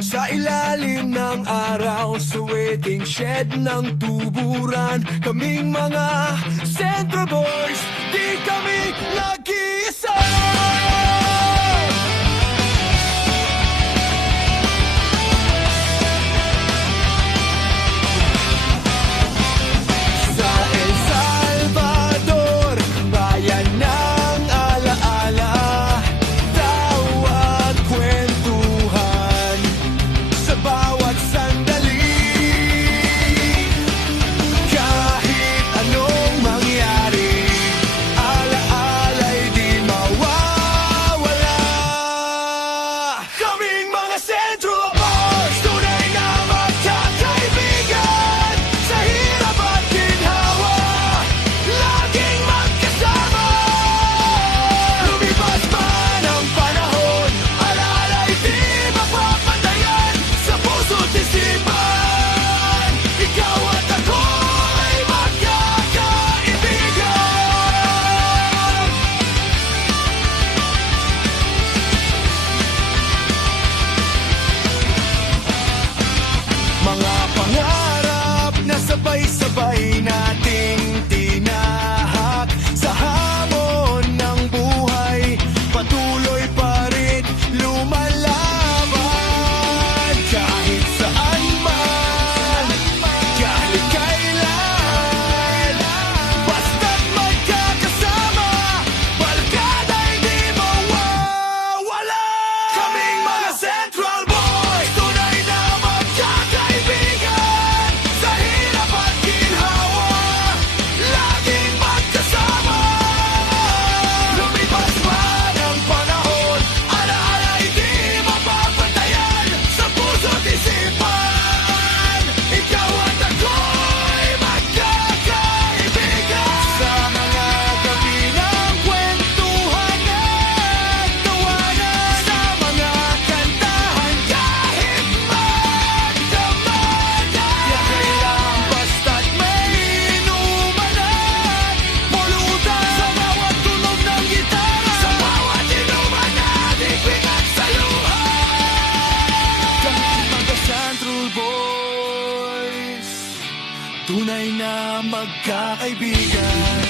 Sa ilalim ng araw, sa waiting shed ng tuburan, kaming mga Central Boys, di kami nag-iisa. Sa El Salvador, bayan ng alaala, tawa't kwentuhan sa bawat sandali. Kahit anong mangyari, alaala'y di mawawala. Kaming mga Central Boys, tunay na magkakaibigan. Sa hirap at ginhawa, laging magkasama. Lumipas man ang panahon, alaala'y di mapapatayan. Sa puso't isipan, ikaw at ako'y magkakaibigan. Mga pangarap na sabay-sabay nating tinahak, sa hamon ng buhay patuloy pa rin lumalaban. Kahit saan man, kahit kailan, basta't magkakasama, barkada'y di mawawala. Kaming mga Central Boys, tunay na magkakaibigan. Sa hirap at ginhawa, laging magkasama. Lumipas man ang panahon, alaala'y di mapapatayan. Sa puso't isipan, ikaw at ako'y magkakaibigan. Sa mga gabi ng kwentuhan at tawanan, sa mga kantahan kahit magdamag. Yahay lang basta't may inuman at pulutan. Sa bawat tunog ng gitara, sa bawat inuman nating pinagsaluhan. Kaming mga Central Boys, tunay na magkakaibigan.